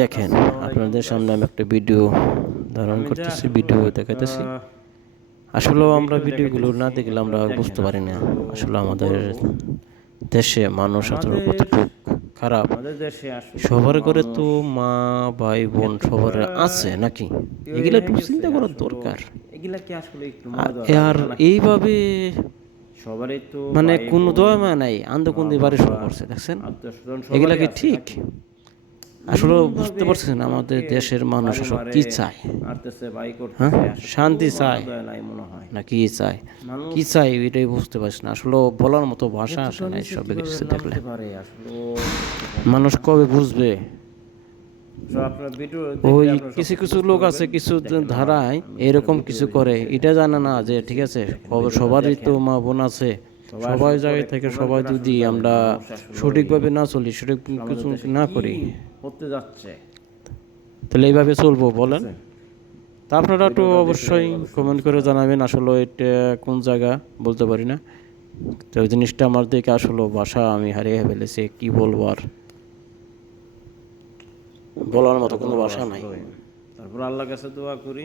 দেখেন আপনাদের সামনে আমি একটা ভিডিও ধারণ করতেছি, ভিডিও দেখাইতেছি। আসলেও আমরা ভিডিওগুলো না দেখলে আমরা বুঝতে পারি না আসলে আমাদের দেশে মানুষ আসলে কতটুকু খারাপ। সবার ঘরে তো মা ভাই বোন সবার আছে নাকি, এগুলো একটু চিন্তা করার দরকার। এগুলা কি আসলে একটু আর এইভাবে সবারই তো মানে কোনো দয়া মায়া নাই, আন্দোকুন্দি বাড়ি শুরু করছে দেখছেন। এগুলা কি ঠিক? আসলে বুঝতে পারছেন আমাদের দেশের মানুষ আসলে কি চায়? হ্যাঁ, শান্তি চায় না কি চায়? কি চায় এটাই বুঝতে পারছি না। আসলে বলার মতো ভাষা আসে না এইসব কিছু দেখলে। মানুষ কবে বুঝবে? ওই কিছু কিছু লোক আছে কিছু ধারায় এরকম কিছু করে, এটা জানে না যে ঠিক আছে সবারই তো মা বোন আছে। সবাই জায়গায় থেকে সবাই যদি আমরা সঠিকভাবে না চলি, সঠিক কিছু না করি, করতে যাচ্ছে তাহলে এইভাবে চলবো বলেন? তা আপনারা একটু অবশ্যই কমেন্ট করে জানাবেন আসলে এটা কোন জায়গা বলতে পারি না। তো ওই জিনিসটা আমার দেখে আসলে ভাষা আমি হারিয়ে ফেলেছি, কি বলবো আর, বলার মতো কোনো ভাষা নাই। তারপর আল্লাহর কাছে দোয়া করি